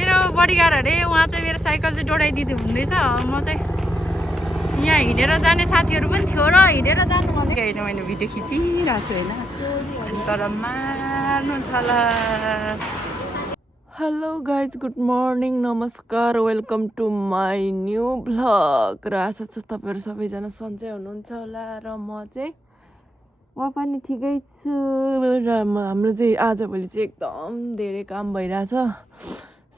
मेरो बडीगार्ड अरे उहाँ चाहिँ मेरो साइकल चाहिँ डोडाइदिँदै हुँदैछ म चाहिँ यहाँ हिँडेर जाने साथीहरू पनि थियो र हिँडेर जानु भने होइन मैले भिडियो खिचिरहेको छु होइन तर मार्नु छ ल हेलो गाइज गुड मर्निङ नमस्कार welcome to my new vlog र आशा छ तपाईँहरू सबैजना सन्चै हुनुहुन्छ होला र म पनि ठिकै छु र हाम्रो चाहिँ आजभोलि चाहिँ एकदम धेरै काम भइरहेछ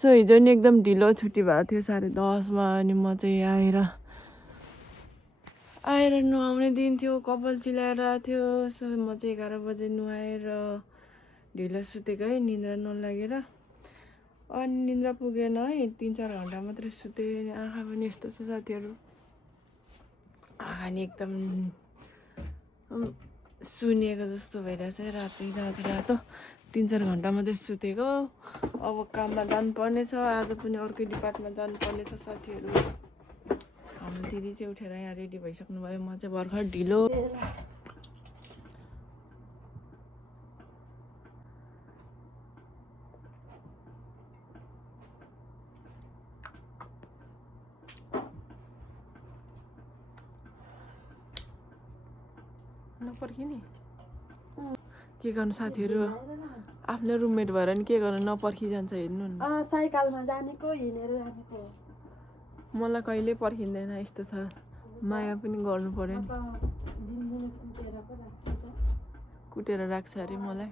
सो हिजो नि एकदम ढिलो छुट्टी भएको थियो 10:30मा अनि म चाहिँ आएर नुहाउने दिन थियो कपाल चिलाएर थियो सो म चाहिँ 11 बजे नुहाएर ढिलो सुतेको है निन्द्रा नलागेर अनि निन्द्रा पुगेन है 3-4 घन्टा मात्रै सुते आँखा पनि यस्तो छ साथीहरू आँखा नि एकदम सुनिएको जस्तो भइरहेछ रातो 3-4 घन्टा मात्रै सुतेको अब काममा जानुपर्ने छ आज पनि अर्कै डिपार्टमेन्ट जानुपर्ने छ साथीहरू हाम्रो दिदी चाहिँ उठेर यहाँ रेडी भइसक्नु भयो म चाहिँ भर्खर ढिलो नपर्खिने के गर्नु साथीहरू आफ्नो रुममेट भएर नि के गर्नु नपर्खी जान्छ हेर्नु न साइकलमा जानेको हिँडेर जानेको मलाई कहिले पर्खिँदैन यस्तो छ माया पनि गर्नु पर्यो नि कुटेर राख्छ अरे मलाई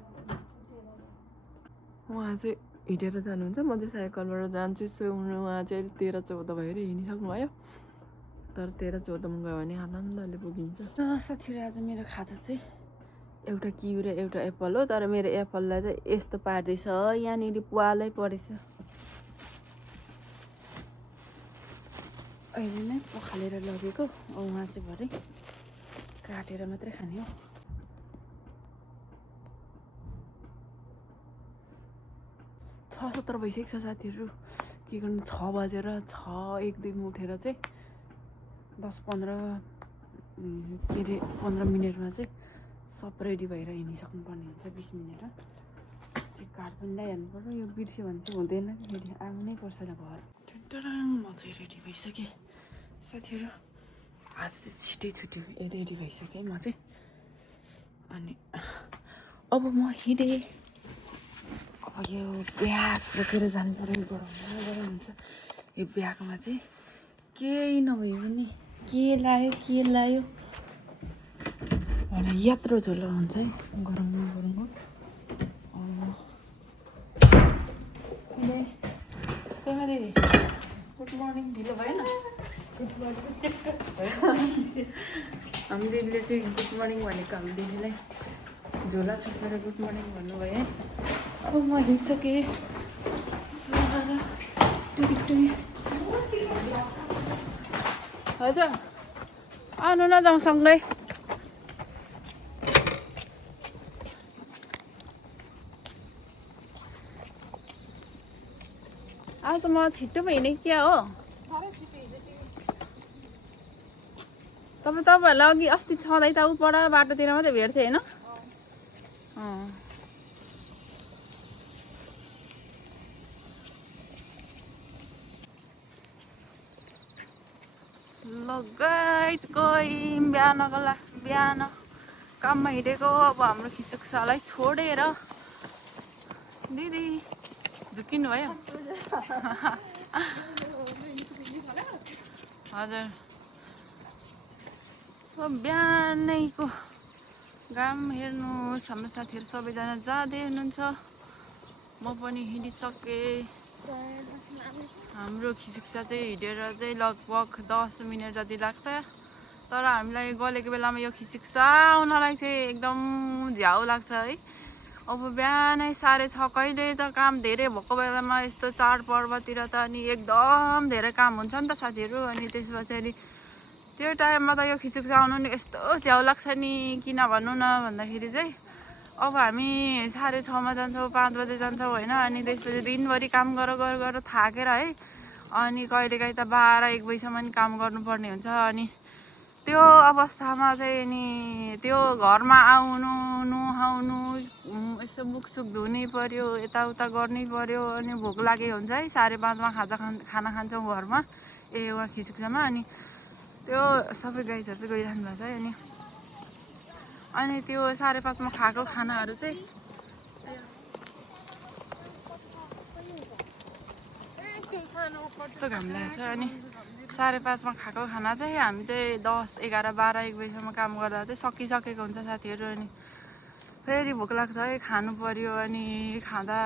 उहाँ चाहिँ हिँडेर जानुहुन्छ म चाहिँ साइकलबाट जान्छु सो उहाँ चाहिँ 13-14 भएर हिँडिसक्नु भयो तर 13-14मा गयो भने आनन्दले पुगिन्छ साथीहरू आज मेरो खाजा चाहिँ एउटा किवी र एउटा एप्पल हो तर मेरो एप्पललाई चाहिँ यस्तो पार्दैछ यहाँनिर पुवालै परेछ अहिले नै पखालेर लगेको उहाँ चाहिँ भरे काटेर मात्रै खाने हो 6:17 भइसकेको छ साथीहरू के गर्नु 6 बजेर 6-1-2मा उठेर चाहिँ 10-15 मिनटमा चाहिँ सब रेडी भएर हिँडिसक्नुपर्ने हुन्छ 20 मिनट चाहिँ कार्ड पनि ल्याइहाल्नु पर्यो यो बिर्स्यो भने चाहिँ हुँदैन फेरि आउनै पर्छ र घर टन्टराङ म चाहिँ रेडी भइसकेँ साथीहरू आज चाहिँ छिटै छुट्यो रेडी भइसकेँ म चाहिँ अनि अब म हिँडेँ अब यो ब्याग बोकेर जानु पर्यो गरम हुन्छ यो ब्यागमा चाहिँ केही नभए पनि के लायो भने यत्रो झोला हुन्छ है गरममा दिदी गुड मर्निङ ढिलो भएन गुड मर्निङ हाम्रो दिदीले चाहिँ गुड मर्निङ भनेको हाम्रो दिदीलाई झोला छोपेर गुड मर्निङ भन्नुभयो है अब म हिँडिसकेँ हजुर आउनु न जाउँ सँगै आज म छिट्टो पो हिँडेँ क्या हो तपाईँहरूलाई अघि अस्ति छँदै त उपर बाटोतिर मात्रै भेट्थेँ होइन ल गाइज गयौँ बिहान काममा हिँडेको अब हाम्रो खिचुक्सालाई छोडेर दिदी झुक्किनु भयो हजुर अब बिहानैको घाम हेर्नुहोस् हाम्रो साथीहरू सबैजना जाँदै हुनुहुन्छ म पनि हिँडिसकेँ हाम्रो खिचुक्सा चाहिँ हिँडेर चाहिँ लगभग 10 मिनट जति लाग्छ तर हामीलाई गलेको बेलामा यो खिचुक्सा आउनलाई चाहिँ एकदम झ्याउ लाग्छ है अब बिहानै 6:30 कहिले त काम धेरै भएको बेलामा यस्तो चाडपर्वतिर त अनि एकदम धेरै काम हुन्छ नि त साथीहरू अनि त्यसपछि अनि त्यो टाइममा त यो खिचुक्सा आउनु नि यस्तो झ्याउ लाग्छ नि किन भन्नु न भन्दाखेरि चाहिँ अब हामी 6:30मा जान्छौँ 5 बजे जान्छौँ होइन अनि त्यसपछि दिनभरि काम गरेर थाकेर है अनि कहिलेकाहीँ त 12-1 बजीसम्म काम गर्नुपर्ने हुन्छ अनि त्यो अवस्थामा चाहिँ नि त्यो घरमा आउनु नुहाउनु यसो मुखसुख धुनै पर्यो यताउता गर्नै पर्यो अनि भोक लागेको हुन्छ है 5:30मा खाना खान्छौँ घरमा वहाँ खिचुक्सामा अनि त्यो सबै गाइजहरू चाहिँ गइरहनु भएको छ है अनि त्यो 5:30मा खाएको खानाहरू चाहिँ कस्तो घाम लागेको छ अनि 5:30मा खाएको खाना चाहिँ हामी चाहिँ 10, 11, 12, 1 बजीसम्म काम गर्दा चाहिँ सकिसकेको हुन्छ साथीहरू अनि फेरि भोक लाग्छ है खानु पर्यो अनि खाँदा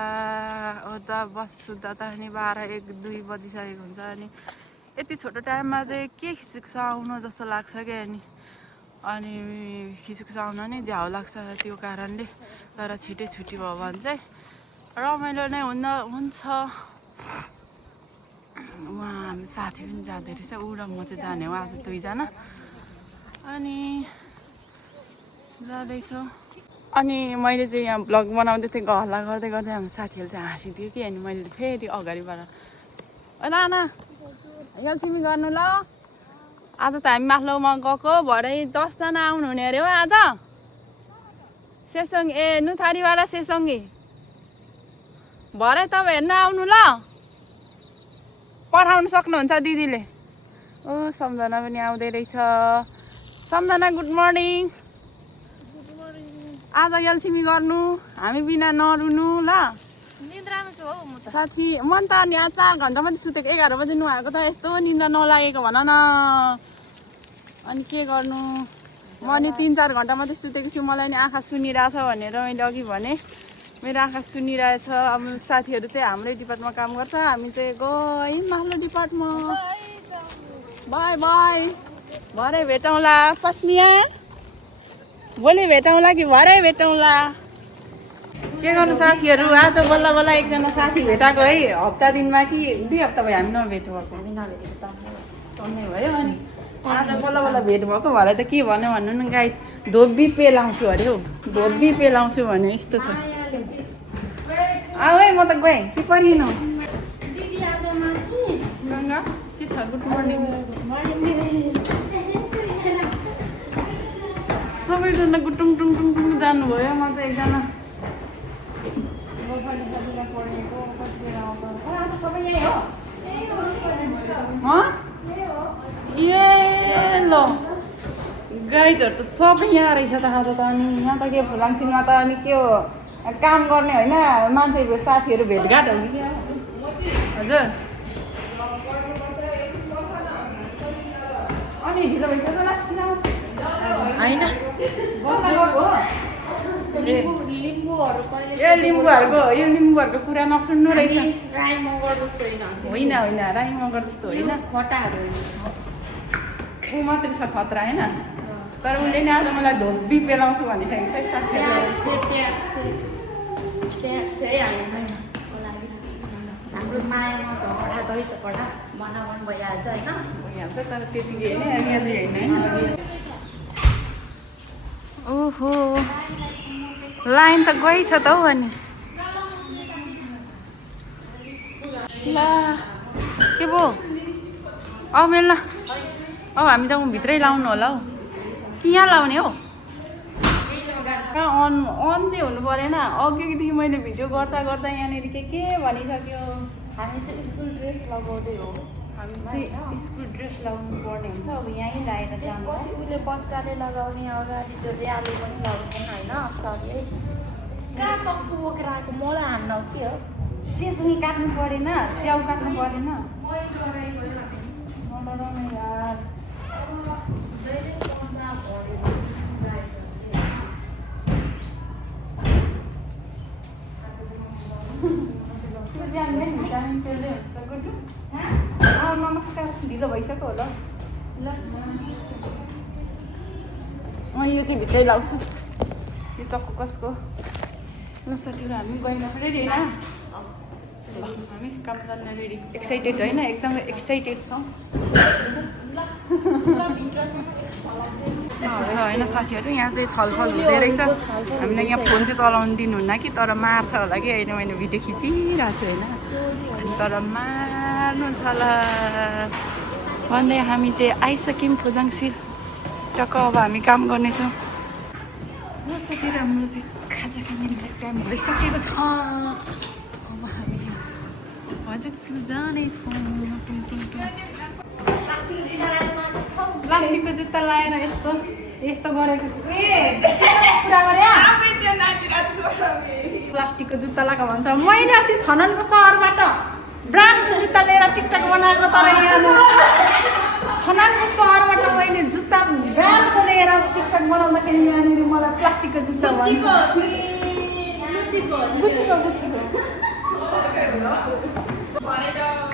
ओर्दा बस्दा त अनि 12, 1, 2 बजिसकेको हुन्छ अनि यति छोटो टाइममा चाहिँ के खिचुक्सा आउनु जस्तो लाग्छ क्या अनि खिचुक्सा आउन नि झ्याउ लाग्छ त्यो कारणले तर छिटै छुट्टी भयो भने चाहिँ रमाइलो नै हुन्छ उहाँ हामी साथी पनि जाँदो रहेछ ऊ र म चाहिँ जाने हो आज 2 जना अनि जाँदैछौँ अनि मैले चाहिँ यहाँ भ्लग बनाउँदै थिएँ हल्ला गर्दै गर्दै हाम्रो साथीहरू चाहिँ हाँसिदियो कि अनि मैले फेरि अगाडिबाट नाना एकछिन गर्नु ल आज त हामी माथिल्लोमा गएको भरे 10 जना आउनुहुने अरे हो आज सेसङ नुथारीबाट सेसङ्गी भरे तपाईँ हेर्न आउनु ल पठाउनु सक्नुहुन्छ दिदीले ओ सम्झना पनि आउँदै रहेछ सम्झना गुड मर्निङ आज एलसिमी गर्नु हामी बिना नरुनु ल निन्द्रामा छु हौ म त साथी मन त अनि 4 घन्टा मात्रै सुतेको 11 बजे नुहाएको त यस्तो निन्द्रा नलागेको भन न अनि के गर्नु म नि 3-4 घन्टा मात्रै सुतेको छु मलाई नि आँखा सुनिरहेछ भनेर मैले अघि भने मेरो आँखा सुनिरहेछ अब साथीहरू चाहिँ हाम्रै डिपार्टमा काम गर्छ हामी चाहिँ गयौँ माथिल्लो डिपार्टमा बाई बाई भरे भेटौँला पस्निया भोलि भेटौँला कि भरे भेटौँला के गर्नु साथीहरू आज बल्ल बल्ल एकजना साथी भेटाएको है हप्ता दिनमा कि 2 हप्ता भयो हामी नभेट भएको हामी नभेटेको टन्नै भयो अनि आज बल्ल बल्ल भेट भएको भरे त के भन्यो भन्नु न गाइज धोबी पेलाउँछु अरे हौ धोबी पेलाउँछु भने यस्तो छ आऊ है म त गएँ के परिनु गङ्गा के छ गुड मर्निङ सबैजना गुटुङ टुङ टुङ टुङ जानुभयो म चाहिँ एकजना सबै यही हो ए ल गाइजहरू त सबै यहाँ रहेछ त आज त अनि यहाँ त के फुलाङसिङमा त अनि के हो काम गर्ने होइन मान्छे साथीहरू भेटघाट हो कि हजुर अनि ढिलो भइसक्यो लाग्छ होइन यो लिम्बूहरूको कुरा नसुन्नु रहेछ राई मगर जस्तो होइन होइन राई मगर जस्तो होइन खटाहरू ऊ मात्रै छ खतरा होइन तर उसले नि आज मलाई धोबी पेलाउँछु भनिसकेको छ है साथीहरूले हाम्रो मायामा झगडा झगडा बनावन भइहाल्छ होइन भइहाल्छ तर त्यतिकै होइन ओहो लाइन त गइछ त हौ अनि ल के भयो औ मेल न औ हामी जाउँ भित्रै लाउनु होला हौ कि यहाँ लाउने हौ अन चाहिँ हुनु परेन अघिदेखि मैले भिडियो गर्दा गर्दा यहाँनिर के भनिसक्यो हामी चाहिँ स्कुल ड्रेस लगाउँदै हो हामी चाहिँ स्कुल ड्रेस लगाउनु पर्ने हुन्छ अब यहीँ लगाएर जानु त्यसपछि उसले बच्चाले लगाउने अगाडि त्यो र्याले पनि लगाउँछन् होइन सरले कहाँ चक्कु बोकेर आएको मलाई हान्न के हो सेजुनी काट्नु परेन च्याउ काट्नु परेन यार नमस्कार ढिलो भइसक्यो होला म यो चाहिँ भित्रै लाउँछु यो चक्कु कसको ल साथीहरू हामी गएन रेडी होइन ल हामी काम जान्न रेडी एक्साइटेड होइन एकदमै एक्साइटेड छौँ यस्तो छ होइन साथीहरू यहाँ चाहिँ छलफल हुँदै रहेछ हामीलाई यहाँ फोन चाहिँ चलाउनु दिनुहुन्न कि तर मार्छ होला कि अहिले मैले भिडियो खिचिरहेको छु होइन तर मार्नु छ ल भन्दै हामी चाहिँ आइसक्यौँ फोजाङसी टक्क अब हामी काम गर्नेछौँ। साथी राम्रो चाहिँ खाजा खाने टाइम भइसकेको छ। अब हामी हजुर जानेछौँ। प्लास्टिकको जुत्ता लगाएर यस्तो यस्तो गरेको छु। प्लास्टिकको जुत्ता लगाएको भन्छ। मैले अस्ति छननको सहरबाट ब्रान्डको जुत्ता लिएर टिकटक बनाएको, तर यहाँ छननको सहरबाट मैले जुत्ता ब्रान्डको लिएर टिकटक बनाउँदाखेरि यहाँनिर मलाई प्लास्टिकको जुत्ता भन्छ।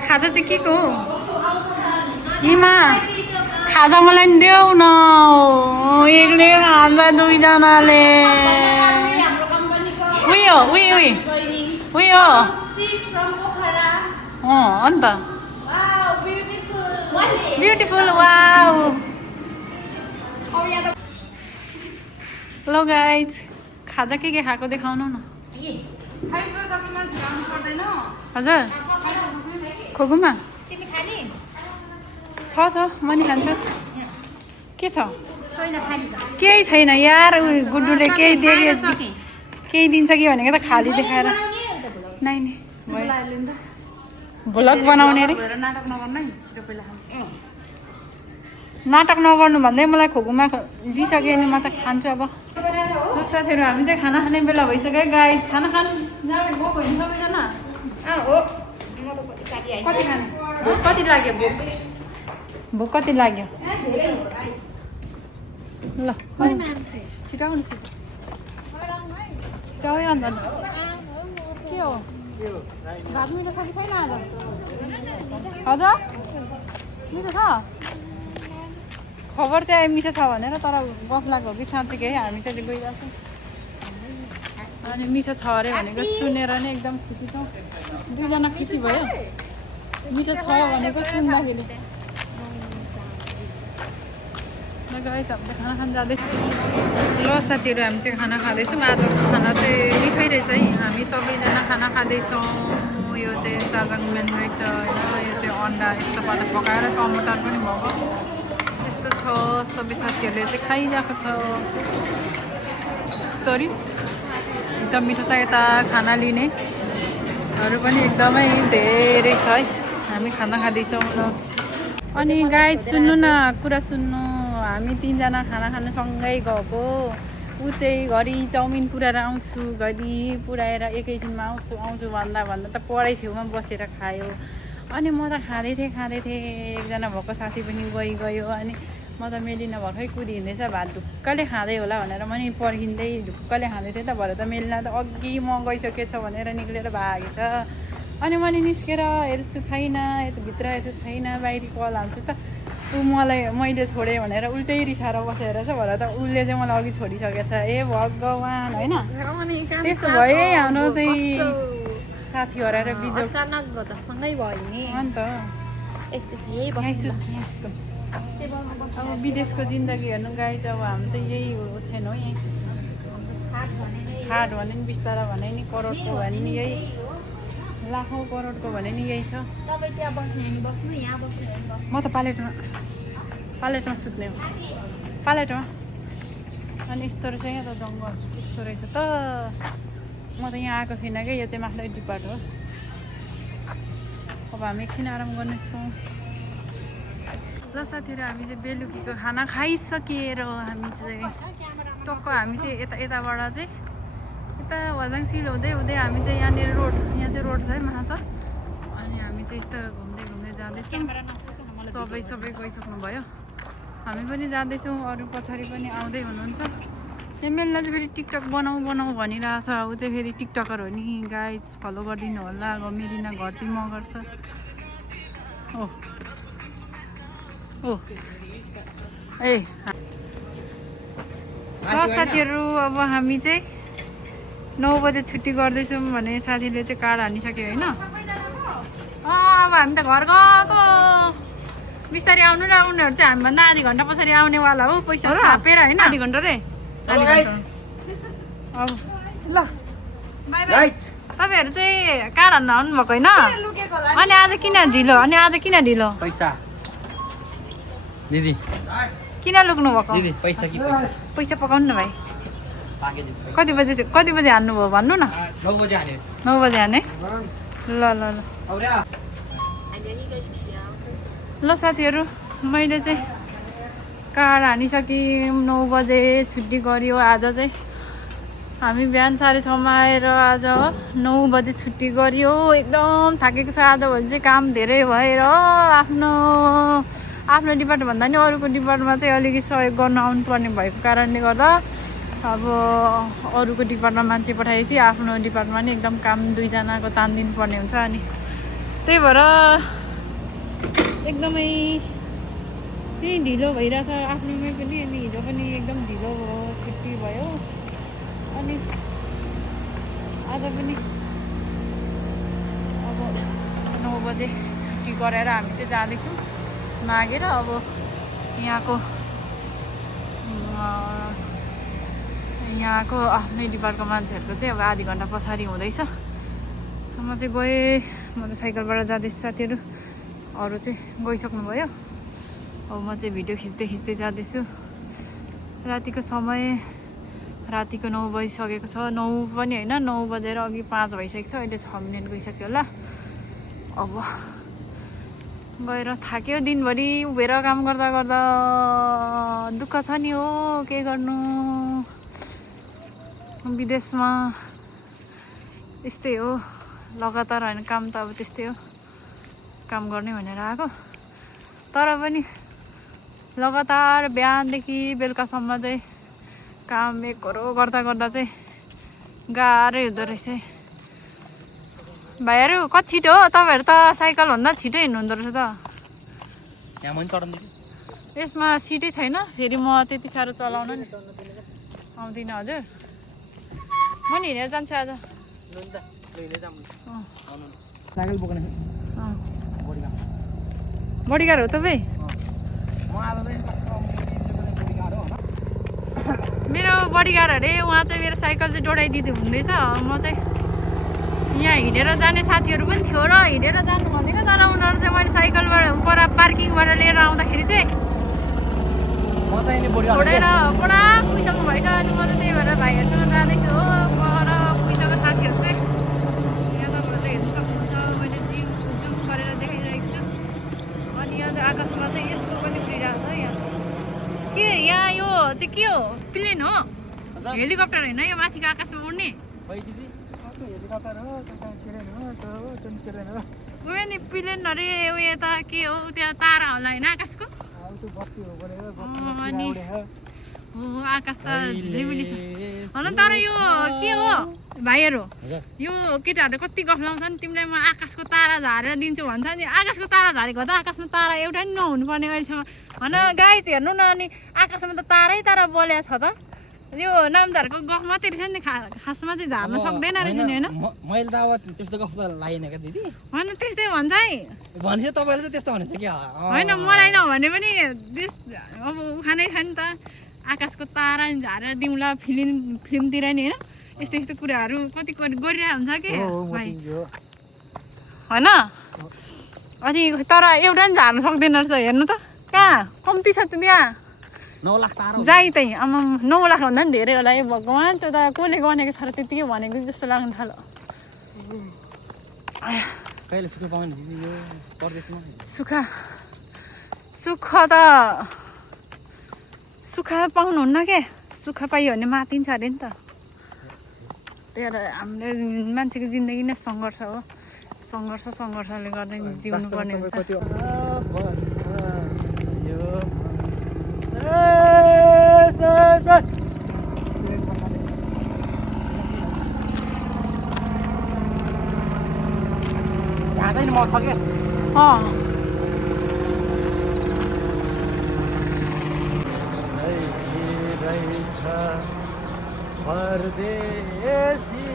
खाजा चाहिँ के को हो? निमा खाजा मलाई नि देऊ न। एकले खान्छ दुईजनाले। उयो अन्त ब्युटिफुल वाउ। ल गाइज खाजा के खाएको देखाउनु न। हजुर खोकुमा छ म नि खान्छु। के छ? केही छैन यार। गुड्डुले केही दिन्छ कि भनेको त खाली देखाएर। नाइ नि भ्लग बनाउने अरे। नाटक नगर्नु भन्दै मलाई खोकुमा दिइसक्यो नि, म त खान्छु अब। साथीहरू हामी चाहिँ खाना खाने बेला भइसक्यो गाइस। खाना खानु जाने गएको होइन सबैजना? कति खाने? भोक कति लाग्यो? भोक कति लाग्यो? ल छिटो आउनु छिटो अन्त के हो? भात मिठो छ कि छैन आज? हजुर मिठो छ। खबर चाहिँ मिठो छ भनेर, तर गफ लाग्यो कि साँच्चीकै हामी चाहिँ गइरहेको छौँ। अनि मिठो छ अरे भनेको सुनेर नै एकदम खुसी छौँ। दुईजना खुसी भयो मिठो छ भनेको सुन्दाखेरि। गाइस हामीले खाना खान जाँदैछौँ। ल साथीहरू हामी चाहिँ खाना खाँदैछौँ। आजको खाना चाहिँ मिठै रहेछ है। हामी सबैजना खाना खाँदैछौँ। यो चाहिँ चाजाङमेन रहेछ होइन। यो चाहिँ अन्डा यस्तो पारा पकाएर टमाटर पनि भएको यस्तो छ। सबै साथीहरूले चाहिँ खाइरहेको छ। तरी एकदम मिठो छ। यता खाना लिनेहरू पनि एकदमै धेरै छ है। हामी खाना खाँदैछौँ। अनि गाइस सुन्नु न, कुरा सुन्नु। हामी तिनजना खाना खानु सँगै गएको। ऊ चाहिँ घरि चाउमिन पुऱ्याएर आउँछु, घरि पुऱ्याएर एकैछिनमा आउँछु भन्दा त पढाइ छेउमा बसेर खायो। अनि म त खाँदै थिएँ। एकजना भएको साथी पनि गयो। अनि म त मेलिना भर्खरै कुदी हिँड्दैछ, भात ढुक्कले खाँदै होला भनेर म नि पर्खिँदै ढुक्कले खाँदै थिएँ। त भएर त मेलिना त अघि म गइसकेछ भनेर निक्लेर भागेछ। अनि मैले निस्केर हेर्छु छैन, यता भित्र हेर्छु छैन, बाहिरी कल हाल्छु त मैले छोडेँ भनेर उल्टै रिसाएर बसेर छ भएर त उसले चाहिँ मलाई अघि छोडिसकेछ। ए भगवान् होइन, त्यस्तो भयो है हाम्रो चाहिँ साथी हराएर बिजोग अचानक सँगै भयो नि। अन्त अब विदेशको जिन्दगी हेर्नु गाइस। अब हाम्रो त यही ओछ्यान हो, यहीँ खाट भने नि बिस्तारा भने नि करोडको भने नि यही लाखौँ करोडको भने नि यही छ। म त पालेटमा सुत्ने हो, पालेटमा। अनि यस्तो रहेछ यहाँ त जङ्गल यस्तो रहेछ त। म त यहाँ आएको थिइनँ क्या। यो चाहिँ माथि डिपार्ट हो। अब हामी एकछिन आराम गर्नेछौँ। ल साथीहरू हामी चाहिँ बेलुकीको खाना खाइसकेर हामी चाहिँ टक्क हामी चाहिँ यताबाट चाहिँ यता वाजाङसिल हुँदै हामी चाहिँ यहाँनिर यहाँ चाहिँ रोड छ है माथि। अनि हामी चाहिँ यस्तो घुम्दै जाँदैछौँ। सबै गइसक्नुभयो। हामी पनि जाँदैछौँ। अरू पछाडि पनि आउँदै हुनुहुन्छ। मेललाई चाहिँ फेरि टिकटक बनाऊ भनिरहेछ। ऊ चाहिँ फेरि टिकटकर हो नि गाइस, फलो गरिदिनु होला। मेलिना घटी म गर्छ। ए ल साथीहरू अब हामी चाहिँ 9 बजे छुट्टी गर्दैछौँ भने साथीले चाहिँ कार्ड हानिसक्यो होइन। अब हामी त घर गएको। बिस्तारै आउनु र उनीहरू चाहिँ हामीभन्दा आधी घन्टा पछाडि आउनेवाला हो। पैसा छापेर होइन। आधी घन्टा रे आधी घन्टा। अब ल तपाईँहरू चाहिँ कार्ड हान्न आउनुभएको होइन। अनि आज किन ढिलो? पैसा दिदी किन लुक्नु भएको दिदी पैसा कि पैसा पैसा पकाउनु न भाइ पाके दिदी कति बजे हान्नुभयो भन्नु न 9 बजे हाने 9 बजे हाने ल ल ल औरा ल साथीहरू मैले चाहिँ कार्ड हानिसक्यौँ 9 बजे छुट्टी गऱ्यो आज चाहिँ हामी बिहान 6:30 आएर आज 9 बजे छुट्टी गऱ्यो एकदम थाकेको छ आजभोलि चाहिँ काम धेरै भएर आफ्नो डिपार्टमेन्टभन्दा नि अरूको डिपार्टमेन्टमा चाहिँ अलिकति सहयोग गर्न आउनुपर्ने भएको कारणले गर्दा अब अरूको डिपार्टमेन्टमा मान्छे पठाएपछि आफ्नो डिपार्टमेन्टमा नि एकदम काम 2 जनाको तानिदिनु पर्ने हुन्छ अनि त्यही भएर एकदमै ढिलो भइरहेछ आफ्नोमै पनि अनि हिजो पनि एकदम ढिलो भयो छुट्टी भयो अनि आज पनि अब 9 बजे छुट्टी गरेर हामी चाहिँ जाँदैछौँ मागेर अब यहाँको आफ्नै डिपार्टको मान्छेहरूको चाहिँ अब आधी घन्टा पछाडि हुँदैछ म चाहिँ गएँ म त साइकलबाट जाँदैछु साथीहरू अरू चाहिँ गइसक्नुभयो अब म चाहिँ भिडियो खिच्दै जाँदैछु रातिको समय रातिको 9 बजिसकेको छ 9 पनि होइन 9 बजेर अघि 5 भइसकेको छ अहिले 6 मिनट गइसक्यो होला अब गएर थाक्यो दिनभरि उभिएर काम गर्दा गर्दा दुःख छ नि हो के गर्नु विदेशमा यस्तै हो लगातार होइन काम त अब त्यस्तै हो काम गर्ने भनेर आएको तर पनि लगातार बिहानदेखि बेलुकासम्म चाहिँ काम एकरो गर्दा चाहिँ गाह्रै हुँदो रहेछ भाइहरू कति छिटो हो तपाईँहरू त साइकलभन्दा छिटो हिँड्नुहुँदो रहेछ त यहाँ पनि चढ्नु यसमा सिटै छैन फेरि म त्यति साह्रो चलाउन नि आउँदिनँ हजुर म नि हिँडेर जान्छु आज साइकल बोक्ने बडीगार्ड हो तपाईँ मेरो बडीगार्ड अरे उहाँ चाहिँ मेरो साइकल चाहिँ डोडाइदिँदै हुँदैछ म चाहिँ यहाँ हिँडेर जाने साथीहरू पनि थियो र हिँडेर जानु भनेको तर उनीहरू चाहिँ मैले साइकलबाट पर पार्किङबाट लिएर आउँदाखेरि चाहिँ छोडेर पुरा पुगिसक्नु भएछ अनि म चाहिँ त्यही भएर भाइहरूसँग जाँदैछु हो पर पुगिसक्यो साथीहरू चाहिँ यहाँ तपाईँहरूले हेर्नु सक्नुहुन्छ मैले जुम गरेर देखाइरहेको छु अनि यहाँ चाहिँ आकाशमा चाहिँ यस्तो पनि उडिरहेको छ यहाँ के यहाँ यो चाहिँ के हो प्लेन हो हेलिकप्टर होइन यो माथिको आकाशमा उड्ने उयो नि प्लेन अरे उयो त के हो त्यहाँ तारा होला होइन आकाशको अनि हो आकाश त झिलिमिली छ होइन तर यो के हो भाइहरू यो केटाहरूले कति गफ लाउँछ नि तिमीलाई म आकाशको तारा झारेर दिन्छु भन्छ नि आकाशको तारा झारेको त आकाशमा तारा एउटा नि नहुनुपर्ने अहिलेसम्म होइन गाइज हेर्नु न अनि आकाशमा त तारै बल्या छ त यो नामदारको गफ मात्रै रहेछ नि खासमा चाहिँ झार्न सक्दैन रहेछ नि होइन मैले त अब त्यस्तो गफ त लागेन क्या दिदी होइन त्यस्तै भन्छ है भनेपछि तपाईँले चाहिँ त्यस्तो भनेछ क्या होइन मलाई नभने पनि अब उखानै छ नि त आकाशको तारा झारेर दिउँला फिल्मतिर नि होइन यस्तो कुराहरू कति गरिरहेको हुन्छ कि भाइ होइन अनि तर एउटा नि झार्नु सक्दैन रहेछ हेर्नु त कहाँ कम्ती छ त्यहाँ 9 लाख तारा जाइ त्यहीँ आमा 9 लाखभन्दा पनि धेरै होला है भगवान् त्यो त कसले गनेको छ र त्यतिकै भनेको जस्तो लाग्नु थाल्यो कहिले सुख पाउने दिदी यो परदेशमा सुख पाउनुहुन्न के सुख पाइयो भने मातिन्छ अरे नि त त्यही भएर हाम्रो मान्छेको जिन्दगी नै सङ्घर्ष हो सङ्घर्षले गर्दा जिउनु पर्ने हुन्छ परदेशी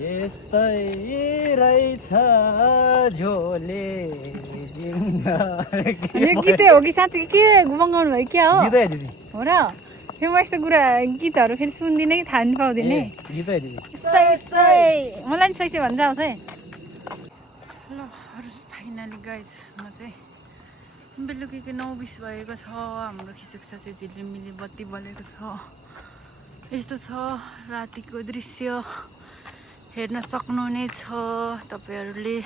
यस्तै रहेछ झोले जिन्दगी। यो गीतै हो कि साँच्चै के गुमाउनु भयो क्या हो गीतै दिदी हो र यो म यस्तो कुरा गीतहरू फेरि सुन्दिनँ कि थाहा नि पाउँदिनँ है गीतै दिदी। मलाई नि सही भन्छ आउँछ है ल फाइनली गाइज म चाहिँ बेलुकीको 9:20 भएको छ हाम्रो खिचुक्सा चाहिँ झिलिमिली बत्ती बलेको छ यस्तो छ रातिको दृश्य हेर्न सक्नुहुने छ तपाईँहरूले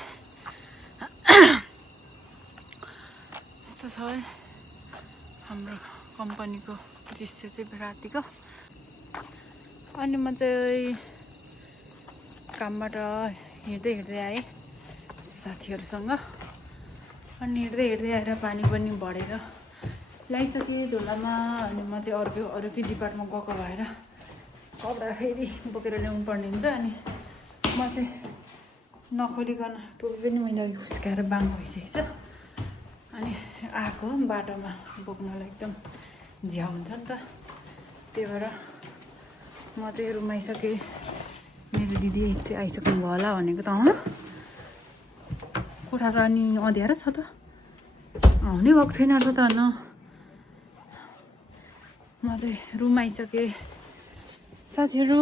यस्तो छ है हाम्रो कम्पनीको दृश्य चाहिँ रातिको अनि म चाहिँ कामबाट हिँड्दै आएँ साथीहरूसँग अनि हिँड्दै आएर पानी पनि बढेर ल्याइसकेँ झोलामा अनि म चाहिँ अर्कै डिपार्टमा गएको भएर कपडा फेरि बोकेर ल्याउनु पर्ने हुन्छ अनि म चाहिँ नखोलिकन टोपी पनि मैले अघि खुस्काएर बाङ भइसकेको छ अनि आएको बाटोमा बोक्नलाई एकदम झ्याउ हुन्छ नि त त्यही भएर म चाहिँ रुम आइसकेँ मेरो दिदी चाहिँ आइसक्नु भयो होला भनेको त कोठा त अनि अँध्यारो छ त आउनै भएको छैन त न म चाहिँ रुम आइसकेँ साथीहरू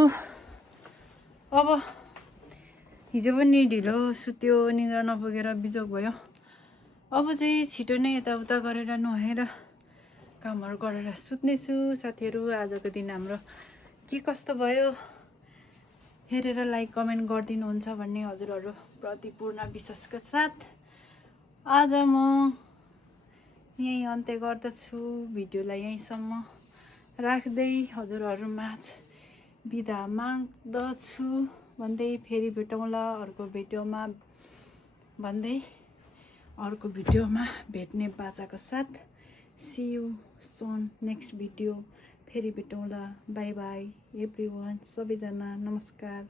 अब हिजो पनि ढिलो सुत्यो निद्रा नपुगेर बिजोग भयो अब चाहिँ छिटो नै यताउता गरेर नुहाएर कामहरू गरेर सुत्नेछु साथीहरू आजको दिन हाम्रो के कस्तो भयो हेरेर लाइक कमेन्ट गरिदिनुहुन्छ भन्ने हजुरहरूप्रति पूर्ण विश्वासका साथ आज म यहीँ अन्त्य गर्दछु भिडियोलाई यहीँसम्म राख्दै हजुरहरूमाझ बिदा माग्दछु भन्दै फेरि भेटौँला अर्को भिडियोमा भन्दै अर्को भिडियोमा भेट्ने बाचाको साथ see you soon next video फेरि भेटौँला बाई बाई एभ्रिवान सबैजना नमस्कार।